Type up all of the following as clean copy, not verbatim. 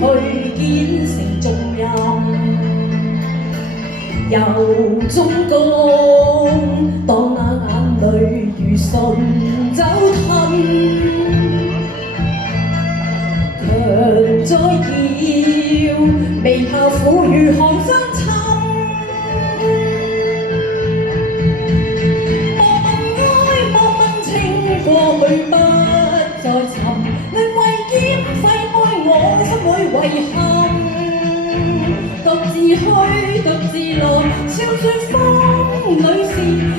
去肩承重任，由中江當那眼淚如順酒吞，強再要微笑苦如寒霜侵。過去不再尋，淪為劍廢愛我心裏遺憾。獨自去，獨自來，笑說風裏事，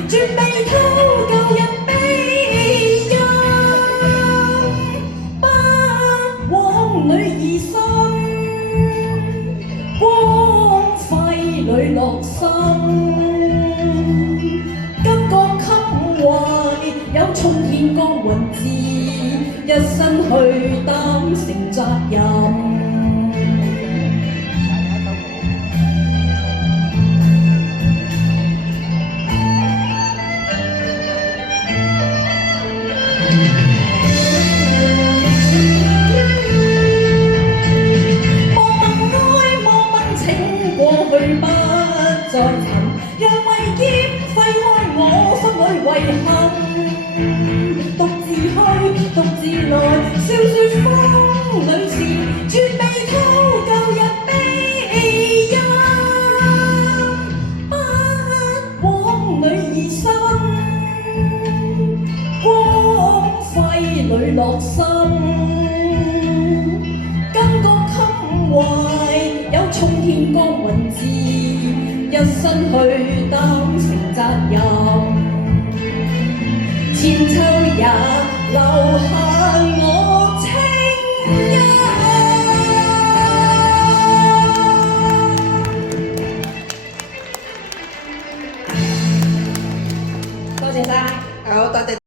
絕未偷舊日悲音。不往裏移身，光輝裏落心。有衝天光雲志，一生去擔承責任。莫問愛，莫問情，過去不再尋，讓為劍揮開我心裏遺憾。獨自去，獨自來，笑說風裏事，絕未偷舊日悲音。不往裏移身，光輝裏落心。巾幗襟懷，有衝天光雲志，一生去擔承責任。千秋也留下我。